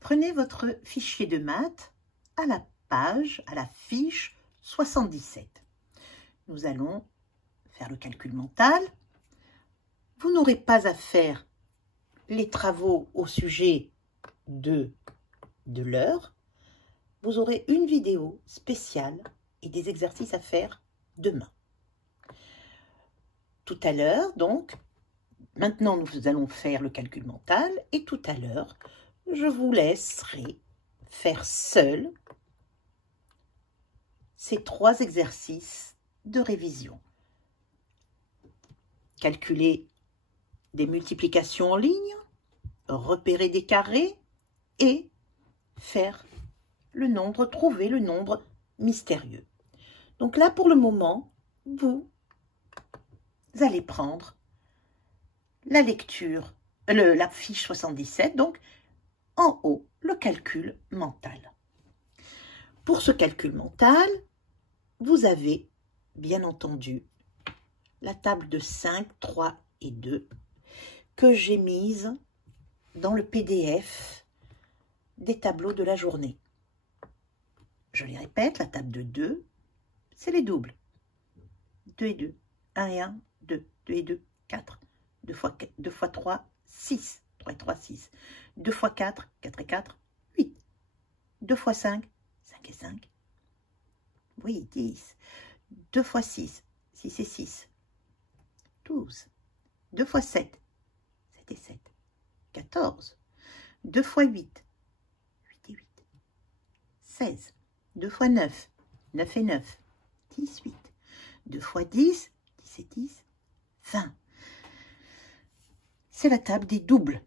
Prenez votre fichier de maths à la fiche 77. Nous allons faire le calcul mental. Vous n'aurez pas à faire les travaux au sujet de l'heure. Vous aurez une vidéo spéciale et des exercices à faire demain. Tout à l'heure, donc, maintenant nous allons faire le calcul mental et tout à l'heure, je vous laisserai faire seul ces 3 exercices de révision. Calculer des multiplications en ligne, repérer des carrés et faire le nombre, trouver le nombre mystérieux. Donc là, pour le moment, vous allez prendre la lecture, la fiche 77, donc en haut, le calcul mental. Pour ce calcul mental, vous avez, bien entendu, la table de 5, 3 et 2 que j'ai mise dans le PDF des tableaux de la journée. Je les répète, la table de 2, c'est les doubles. 2 et 2, 1 et 1, 2, 2 et 2, 4. 2 fois 3, 6. 3 et 3, 6. 2 fois 4, 4 et 4, 8. 2 fois 5, 5 et 5. Oui, 10. 2 fois 6, 6 et 6. 12. 2 fois 7, 7 et 7. 14. 2 fois 8, 8 et 8. 16. 2 fois 9, 9 et 9. 18. 2 fois 10, 10 et 10. 20. C'est la table des doubles.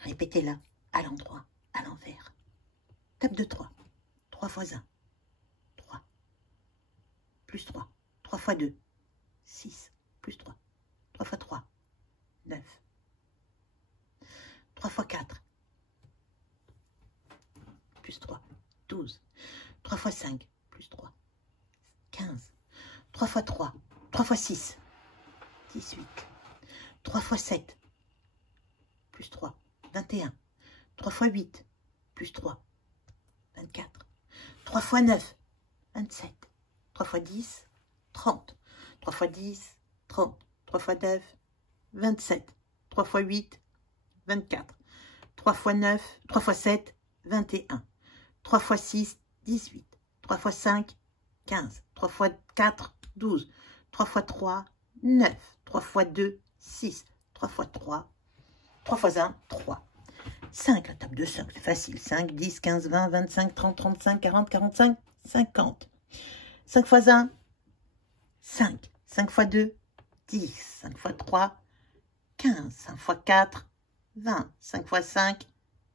Répétez-la à l'endroit, à l'envers. Table de 3. 3 fois 1, 3. Plus 3. 3 fois 2, 6. Plus 3. 3 fois 3, 9. 3 fois 4. Plus 3, 12. 3 fois 5, plus 3, 15. 3 fois 3, 3 fois 6, 18. 3 fois 7, plus 3, 21. 3 fois 8, plus 3, 24. 3 fois 9, 27. 3 fois 10, 30. 3 fois 10, 30. 3 fois 9, 27. 3 fois 8, 24. 3 fois 9, 3 fois 7, 21. 3 fois 6, 18. 3 fois 5, 15. 3 fois 4, 12. 3 fois 3, 9. 3 fois 2, 6. 3 fois 3, 3 fois 1, 3. 5, la table de 5, c'est facile. 5, 10, 15, 20, 25, 30, 35, 40, 45, 50. 5 fois 1, 5. 5 fois 2, 10. 5 fois 3, 15. 5 fois 4, 20. 5 fois 5,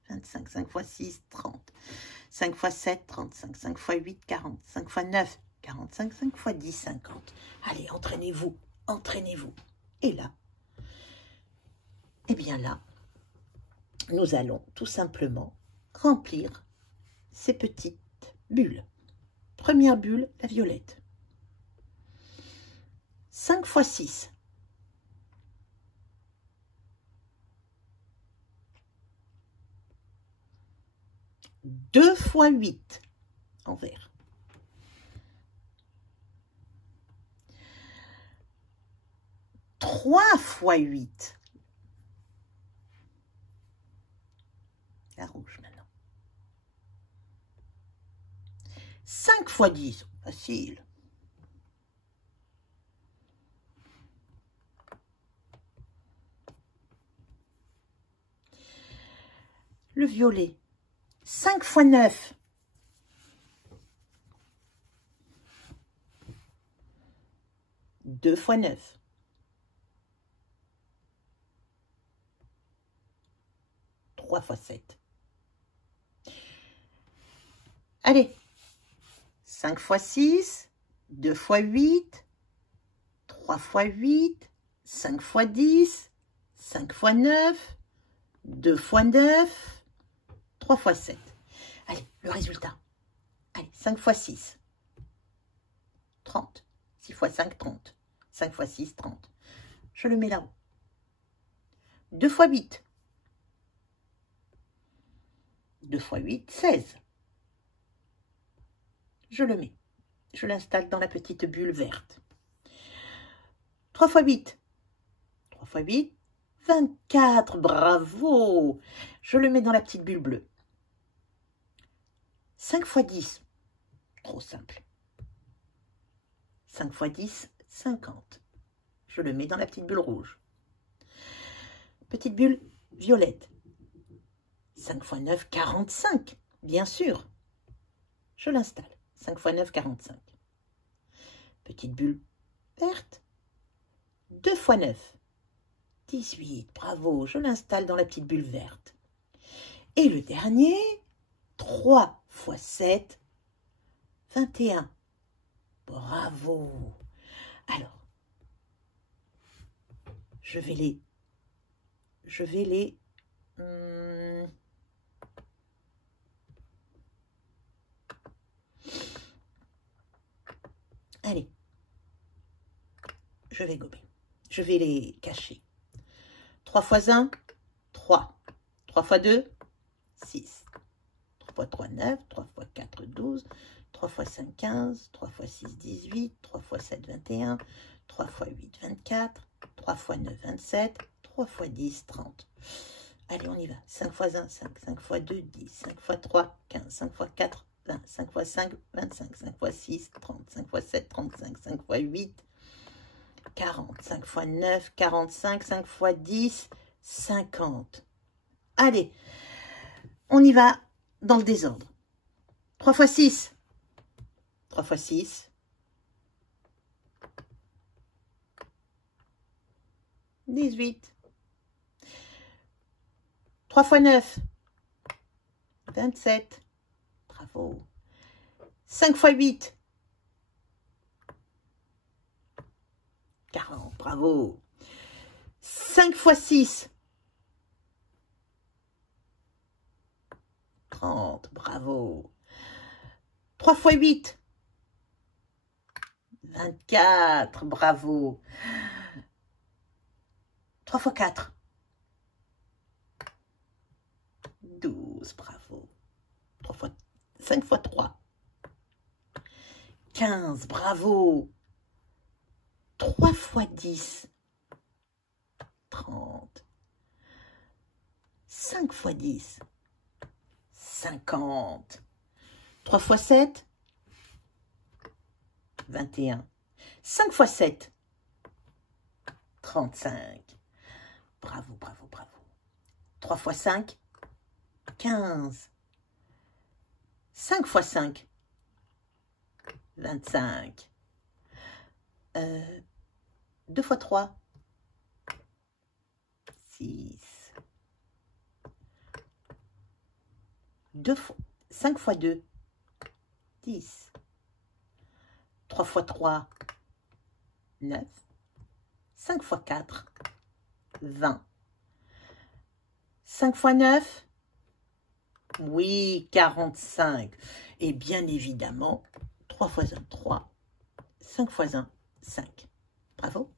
25. 5 fois 6, 30. 5 fois 7, 35. 5 fois 8, 40. 5 fois 9, 45. 5 fois 10, 50. Allez, entraînez-vous, entraînez-vous. Et là, eh bien là, nous allons tout simplement remplir ces petites bulles. Première bulle, la violette. 5 fois 6. 2 fois 8 en vert. 3 fois 8. La rouge maintenant. 5 fois 10. Facile. Le violet. 5 fois 9. 2 fois 9. 3 fois 7. Allez. 5 fois 6. 2 fois 8. 3 fois 8. 5 fois 10. 5 fois 9. 2 fois 9. 3 fois 7. Allez, le résultat. Allez, 5 fois 6. 30. 6 fois 5, 30. 5 fois 6, 30. Je le mets là-haut. 2 fois 8. 2 x 8, 16. Je le mets. Je l'installe dans la petite bulle verte. 3 x 8. 3 x 8, 24. Bravo! Je le mets dans la petite bulle bleue. 5 x 10. Trop simple. 5 x 10, 50. Je le mets dans la petite bulle rouge. Petite bulle violette. 5 x 9, 45. Bien sûr. Je l'installe. 5 x 9, 45. Petite bulle verte. 2 x 9, 18. Bravo. Je l'installe dans la petite bulle verte. Et le dernier, 3 x 7, 21. Bravo. Alors, je vais les allez, je vais gober. Je vais les cacher. 3 x 1, 3. 3 x 2, 6. 3 x 3, 9. 3 x 4, 12. 3 x 5, 15. 3 x 6, 18. 3 x 7, 21. 3 x 8, 24. 3 x 9, 27. 3 x 10, 30. Allez, on y va. 5 x 1, 5. 5 x 2, 10. 5 x 3, 15. 5 x 4, 20. 5 x 5, 25. 5 x 6, 30. 5 x 7, 35. 5 x 8, 40. 5 x 9, 45. 5 x 10, 50. Allez, on y va dans le désordre. 3 x 6. 3 x 6. 18. 3 x 9. 27. Bravo. 5 x 8. 40. Bravo. 5 x 6. 30. Bravo. 3 x 8. 24. Bravo. 3 x 4. 12. Bravo. 5 x 3. 15. Bravo. 3 x 10. 30. 5 x 10. 50. 3 x 7. 21. 5 x 7. 35. Bravo, bravo, bravo. 3 x 5. 15. 5 x 5. 25. 2 x 3. 6. 5 x 2. 10. 3 x 3. 9. 5 x 4. 20. 5 x 9. Oui, 45. Et bien évidemment, 3 x 1, 3. 5 x 1, 5. Bravo.